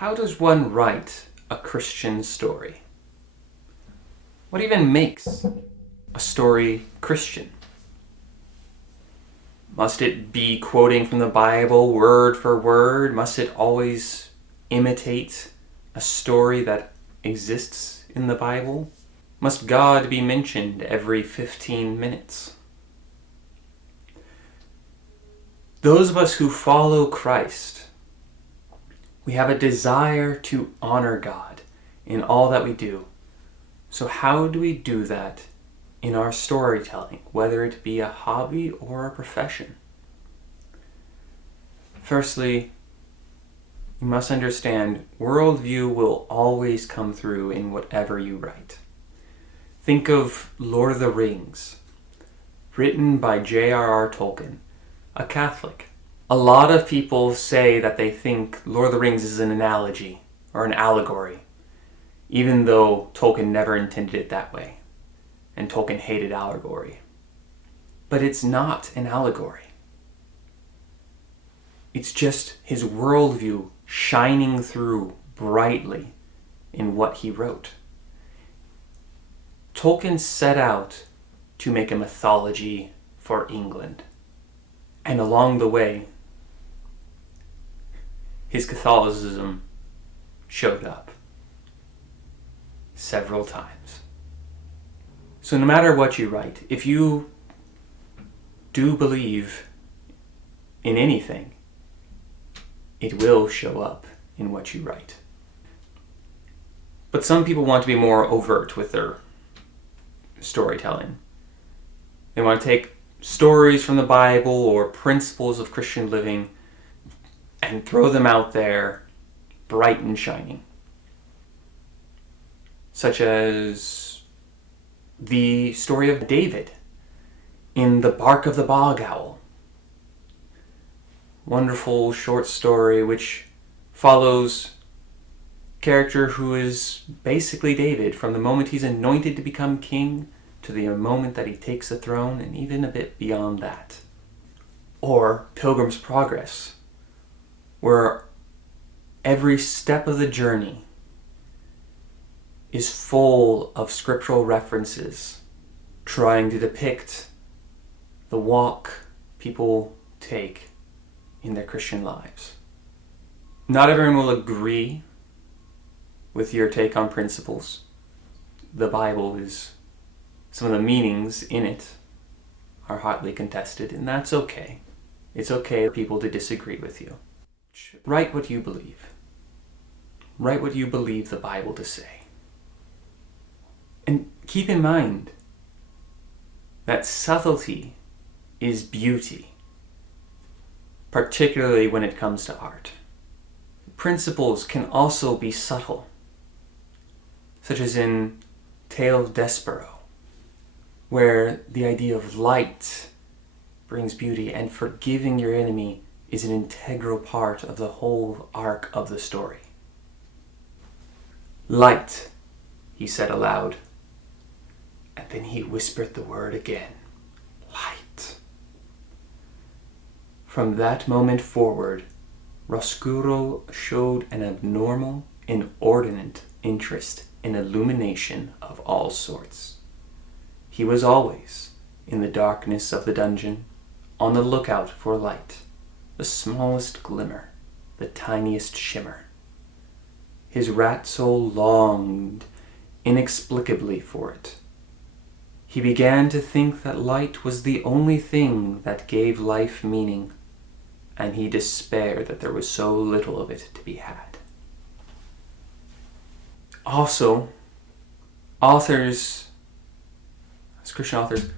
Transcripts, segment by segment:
How does one write a Christian story? What even makes a story Christian? Must it be quoting from the Bible word for word? Must it always imitate a story that exists in the Bible? Must God be mentioned every 15 minutes? Those of us who follow Christ, we have a desire to honor God in all that we do. So how do we do that in our storytelling, whether it be a hobby or a profession? Firstly, you must understand worldview will always come through in whatever you write. Think of Lord of the Rings, written by J.R.R. Tolkien, a Catholic. A lot of people say that they think Lord of the Rings is an analogy or an allegory, even though Tolkien never intended it that way, and Tolkien hated allegory. But it's not an allegory. It's just his worldview shining through brightly in what he wrote. Tolkien set out to make a mythology for England. And along the way, his Catholicism showed up several times. So no matter what you write, if you do believe in anything, it will show up in what you write. But some people want to be more overt with their storytelling. They want to take stories from the Bible or principles of Christian living and throw them out there bright and shining. Such as the story of David in The Bark of the Bog Owl. Wonderful short story which follows a character who is basically David from the moment he's anointed to become king to the moment that he takes the throne, and even a bit beyond that. Or Pilgrim's Progress, where every step of the journey is full of scriptural references trying to depict the walk people take in their Christian lives. Not everyone will agree with your take on principles. The Bible is, some of the meanings in it are hotly contested, and that's okay. It's okay for people to disagree with you. Write what you believe. Write what you believe the Bible to say. And keep in mind that subtlety is beauty, particularly when it comes to art. Principles can also be subtle, such as in Tale of Despero, where the idea of light brings beauty, and forgiving your enemy is an integral part of the whole arc of the story. Light, he said aloud, and then he whispered the word again. Light. From that moment forward, Roscuro showed an abnormal, inordinate interest in illumination of all sorts. He was always, in the darkness of the dungeon, on the lookout for light, the smallest glimmer, the tiniest shimmer. His rat soul longed inexplicably for it. He began to think that light was the only thing that gave life meaning, and he despaired that there was so little of it to be had. Also, as Christian authors,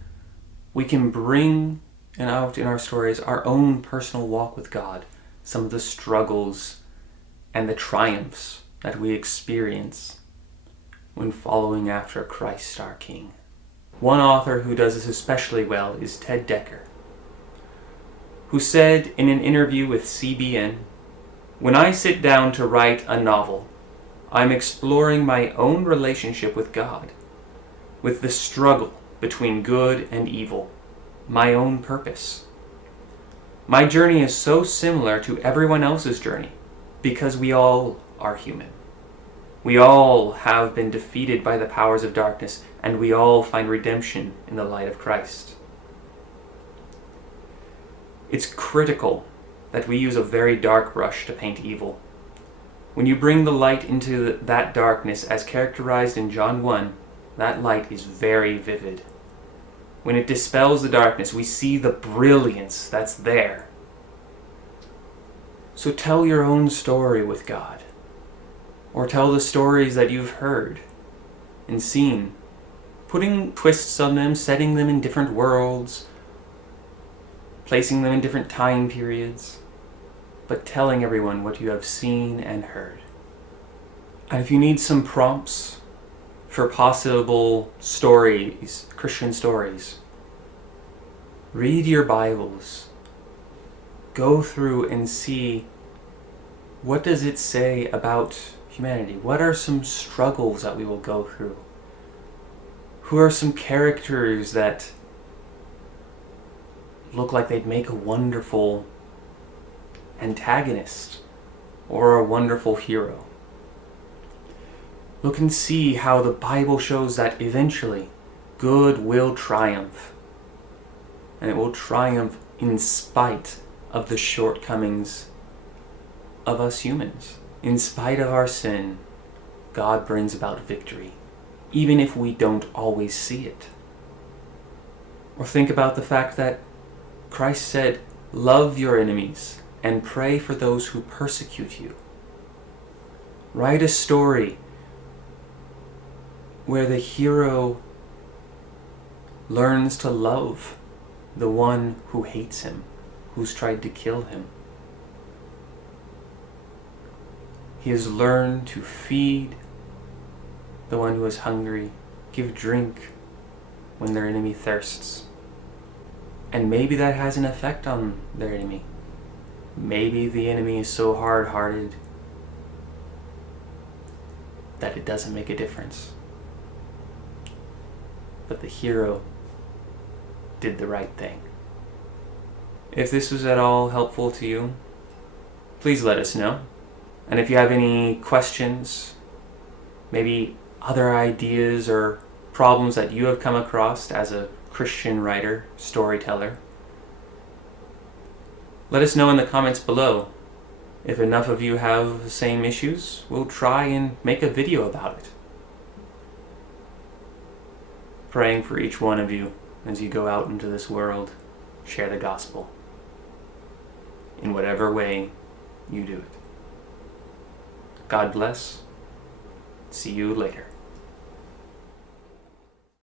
we can bring out in our stories our own personal walk with God, some of the struggles and the triumphs that we experience when following after Christ our King. One author who does this especially well is Ted Dekker, who said in an interview with CBN, "When I sit down to write a novel, I'm exploring my own relationship with God, with the struggle between good and evil, my own purpose. My journey is so similar to everyone else's journey because we all are human. We all have been defeated by the powers of darkness, and we all find redemption in the light of Christ. It's critical that we use a very dark brush to paint evil. When you bring the light into that darkness, as characterized in John 1, that light is very vivid. When it dispels the darkness, we see the brilliance that's there. So tell your own story with God, or tell the stories that you've heard and seen, putting twists on them, setting them in different worlds, placing them in different time periods, but telling everyone what you have seen and heard. And if you need some prompts for possible stories, Christian stories, read your Bibles. Go through and see, what does it say about humanity? What are some struggles that we will go through? Who are some characters that look like they'd make a wonderful antagonist or a wonderful hero? Look and see how the Bible shows that eventually good will triumph. And it will triumph in spite of the shortcomings of us humans. In spite of our sin, God brings about victory, even if we don't always see it. Or think about the fact that Christ said, "Love your enemies and pray for those who persecute you." Write a story where the hero learns to love the one who hates him, who's tried to kill him. He has learned to feed the one who is hungry, give drink when their enemy thirsts. And maybe that has an effect on their enemy. Maybe the enemy is so hard-hearted that it doesn't make a difference. But the hero did the right thing. If this was at all helpful to you, please let us know. And if you have any questions, maybe other ideas or problems that you have come across as a Christian writer, storyteller, let us know in the comments below. If enough of you have the same issues, we'll try and make a video about it. Praying for each one of you as you go out into this world, share the gospel in whatever way you do it. God bless. See you later.